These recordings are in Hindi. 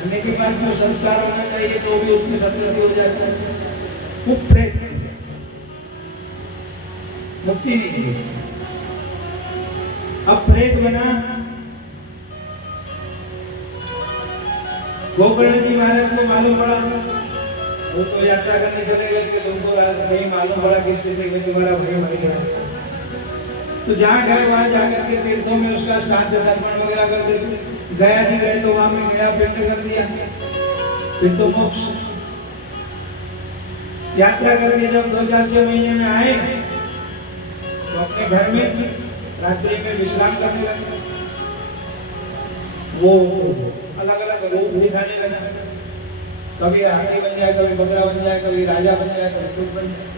मरने के बाद जो संस्कार होना चाहिए तो भी उसमें सदगति हो जाता है, वो प्रेत मुक्ति नहीं। अब प्रेत बना, गोकर्ण जी महाराज को मालूम पड़ा, वो तो यात्रा करने चले गए थे, तुमको नहीं मालूम पड़ा किस स्थिति में तुम्हारा भाई मर गया। तो जहाँ गए वहां जाकर के तीर्थों में उसका श्राद्ध तर्पण वगैरह कर देते। गया जी गए तो वहां में गया पिंड कर दिया, फिर तो मोक्ष। यात्रा करके जब 2-4-6 महीने में आए तो अपने घर में रात्रि में विश्राम करने लगे। वो अलग अलग रूप दिखाने लगा, कभी हाथी बन जाए, कभी बकरा बन जाए, कभी राजा बन जाए, कभी कुछ बन जाए,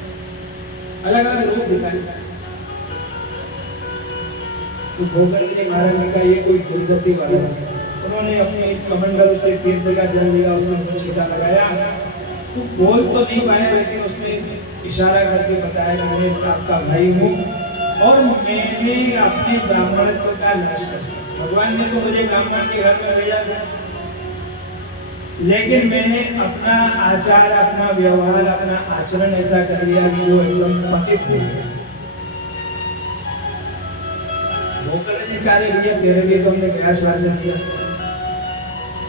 अलग अलग रूप दिखाने लगा। तो गोकर्ण जी महाराज ने कहा ये कोई दुर्गति वाला है। उन्होंने अपने कमंडल से तीर्थ का जल लिया, उसमें छींटा लगाया, तो बोल तो नहीं पाया लेकिन उसने इशारा करके बताया कि मैं आपका भाई हूँ और मैंने अपने ब्राह्मणत्व का नाश कर दिया। भगवान ने तो मुझे ब्राह्मण के घर में भेजा था, लेकिन मैंने अपना आचार, अपना व्यवहार, अपना आचरण ऐसा कर लिया कि वो एकदम पतित हो गया। गोकर्ण जी कार्य भैया तेरे लिए तुमने क्या श्राद्ध किया?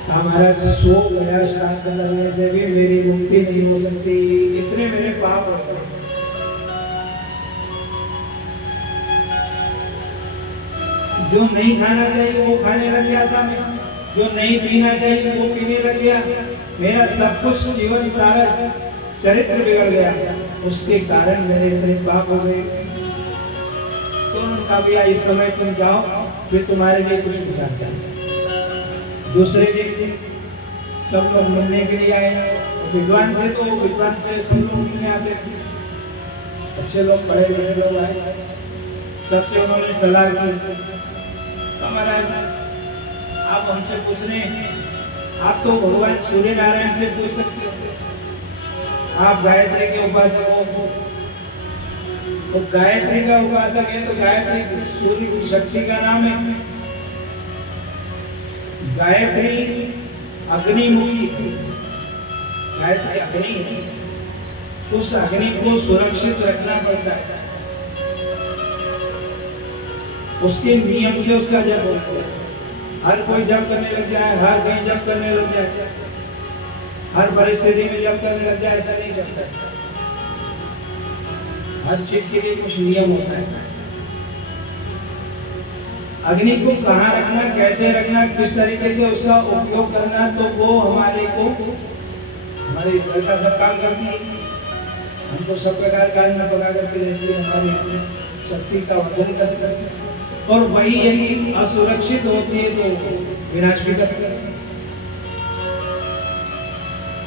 महाराज 100 गया श्राद्ध करने से भी मेरी मुक्ति नहीं हो सकती, इतने मेरे पाप हो गए। जो नहीं खाना चाहिए वो खाने लग गया था मैं, जो नहीं पीना चाहिए वो पीने लग गया, मेरा सब कुछ जीवन सारा चरित्र बिगड़ गया, उसके कारण मेरे इतने पाप हो गए। तो उनका भी इस समय तुम जाओ, फिर तुम्हारे लिए कुछ विचारता है। दूसरे दिन सब लोग मिलने के लिए आए, विद्वान थे तो विद्वान से सब लोग मिलने आते थे, अच्छे लोग, पढ़े लिखे लोग आए, सबसे उन्होंने सलाह की। महाराज आप हमसे पूछ रहे हैं, आप तो भगवान सूर्य नारायण से पूछ सकते हो, आप गायत्री के उपासक हो, तो गायत्री का उपासक है तो गायत्री सूर्य की शक्ति का नाम है। गायत्री अग्निमुखी है, गायत्री अग्नि है, उस अग्नि को सुरक्षित रखना पड़ता है, उसके नियम से उसका जप होता है। हर कोई जप करने लग जाए, हर कहीं जप करने लग जाए, हर परिस्थिति में जप करने लग जाए, ऐसा नहीं चलता है। हर चीज के लिए कुछ नियम होता है। अग्नि को कहाँ रखना, कैसे रखना, किस तरीके से उसका उपयोग करना, तो वो हमारे घर का सब काम करती है। हमको सब प्रकार कार्य में पका करके रहती है, हमारी शक्ति का वर्धन करती है, और वही यदि असुरक्षित होती है तो विनाश भी करती है।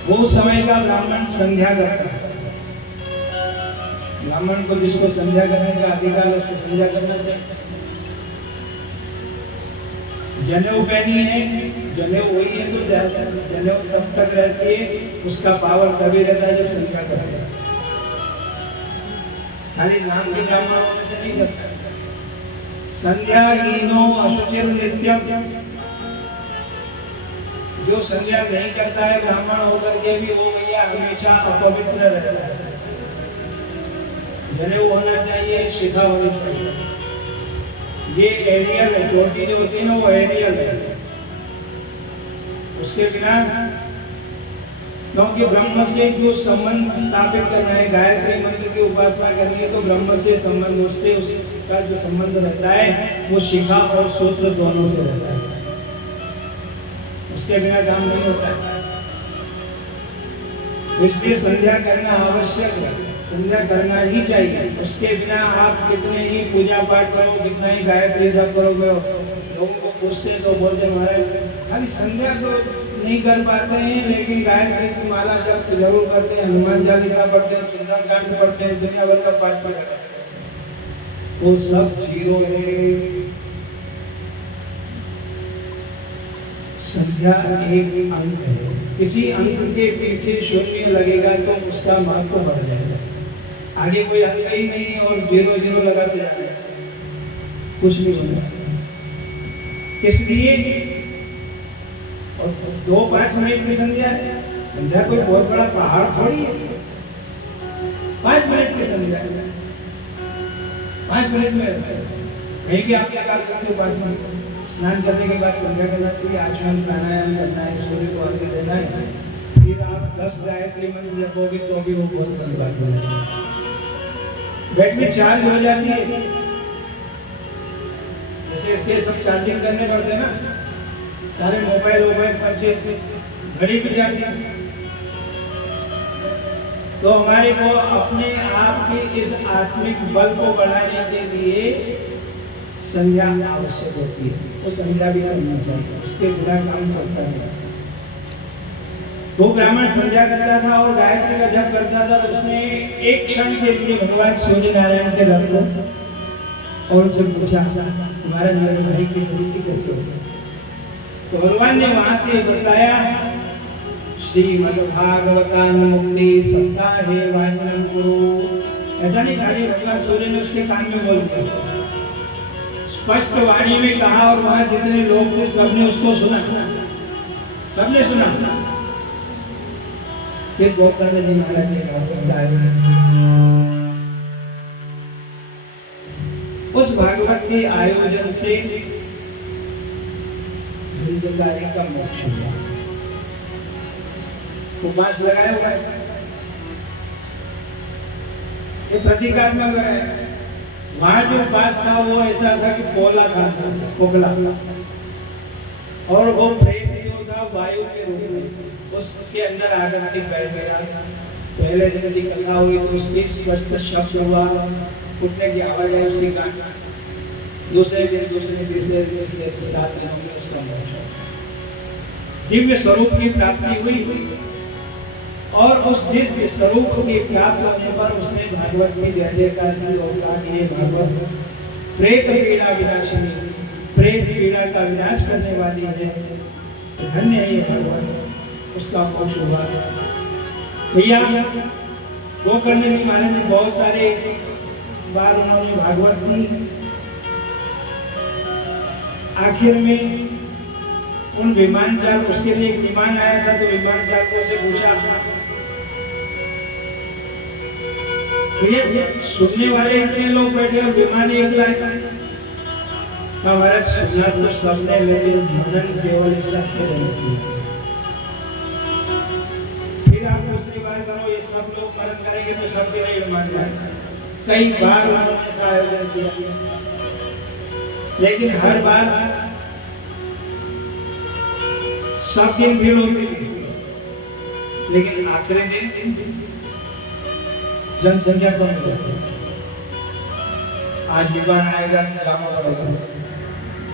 वो समय का ब्राह्मण संध्या करता है, ब्राह्मण को जिसको संध्या करने का अधिकार है उसको संध्या करना चाहिए। जनेऊ पहनी है, जनेऊ वही है तो जनेऊ तब तक रहती है, उसका पावर तभी रहता है जब संध्या करता है। खाली नाम के ब्राह्मण होने से नहीं करता। संध्याहीनो अशुचिर नित्यम, जो संध्या नहीं करता है ब्राह्मण होकर के भी, वो भैया हमेशा अपवित्र रहता है। जनेऊ होना चाहिए, शिखा होनी चाहिए, ये एरियल है, चोटी जो होती है ना वो एरियल है, उसके बिना, क्योंकि ब्रह्म से जो संबंध स्थापित करना है, गायत्री मंत्र की उपासना करनी है तो ब्रह्म से संबंध, उससे उसका जो संबंध रहता है वो शिखा और सूत्र दोनों से रहता है, उसके बिना काम नहीं होता है। इसलिए संध्या करना आवश्यक है, संध्या करना ही चाहिए। उसके बिना आप कितने ही पूजा पाठ करो, कितना ही गायत्री जप करोगे, लोगों को पूछते तो बोलते महाराज खाली संध्या तो नहीं कर पाते हैं, लेकिन गायत्री की माला जप जरूर करते हैं, हनुमान चालीसा पढ़ते हैं, सुंदरकांड पढ़ते हैं, दुनिया भर का पाठ करते हैं, वो सब जीरो है। संध्या एक अंक है, किसी अंक के पीछे शून्य लगेगा तो उसका महत्व बढ़ जाएगा। आगे कोई अंक ही नहीं और 0 0 लगाते जाएगा, कुछ नहीं होगा। इसलिए और 2-5 मिनट की संध्या है। संध्या कोई बहुत बड़ा पहाड़ थोड़ी है। 5 मिनट की संध्या है, 5 मिनट में कहीं भी आप क्या कर सकते हो। 5 मिनट स्नान करने के बाद संध्या करना चाहिए, आचमन प्राणायाम करना है, सूर्य को अर्घ्य देना है, फिर आप 10 गायत्री मंत्र जपोगे तो भी वो बहुत बड़ी बात है। बैटरी चार्ज हो जाती है, जैसे इसके सब चार्जिंग करने पड़ते हैं ना, सारे मोबाइल सब चीज घड़ी भी जाती है। तो हमारे को अपने आप के इस आत्मिक बल को बढ़ाने के लिए संध्या आवश्यक होती है, तो संध्या भी करना चाहिए, उसके बिना काम चलता है। तो ब्राह्मण संध्या करता था और गायत्री का जप करता था, तो उसने एक क्षण के लिए भगवान सूर्य नारायण के रथ को और उनसे पूछा, तुम्हारा मेरे भाई की मृत्यु कैसे होगी? तो भगवान ने वहां से बताया, श्रीमद्भागवतान मुक्ति सप्ताहे वाचनम कुरु। ऐसा नहीं खाली भगवान सूर्य ने उसके कान में बोल दिया, स्पष्ट वाणी में कहा, और वहां जितने लोग थे सबने उसको सुना, सबने सुना। फिर गोकर्ण जी महाराज ने कहा, उस भागवत के आयोजन से धुंधकारी का मोक्ष हुआ। उपवास लगाया हुआ है, ये प्रतीकात्मक है। वहां जो उपवास था वो ऐसा था कि पोला था, कोगला, और वो प्रेत जो था वायु के रूप में उसके अंदर आकर के बैठ गया। पहले दिन की कथा हुई तो उसकी स्पष्ट शब्द हुआ, उठने की आवाज आई उसके कान। दूसरे दिन, तीसरे दिन, ऐसे 7 दिनों में उसका मोक्ष। दिव्य स्वरूप की प्राप्ति हुई, और उस दिव्य स्वरूप की प्राप्त होने पर उसने भागवत की जयजयकार की और कहा कि ये भागवत प्रेत पीड़ा विनाशिनी, प्रेत पीड़ा का विनाश करने वाली है, धन्य है ये भागवत। उसका मोक्ष हुआ। भैया गोकर्ण जी महाराज ने बहुत सारे बार उन्होंने भागवत की। आखिर में उन विमान चाल, उसके लिए एक विमान आया था, तो विमान चाल को से पूछा, भैया सुनने वाले इतने लोग बैठे और विमान एक लाए, हमारा सुनना तो सबने, लेकिन मनन केवल ऐसा फिर आप दूसरी बार करो, ये सब लोग मनन करेंगे तो सबके लिए विमान जाएगा। कई बार उन्होंने आयोजन किया, लेकिन हर बार सब दिन भीड़ होती थी, लेकिन आखिरी दिन जनसंख्या कम हो जाती। आज विमान आएगा, जाना पड़ेगा।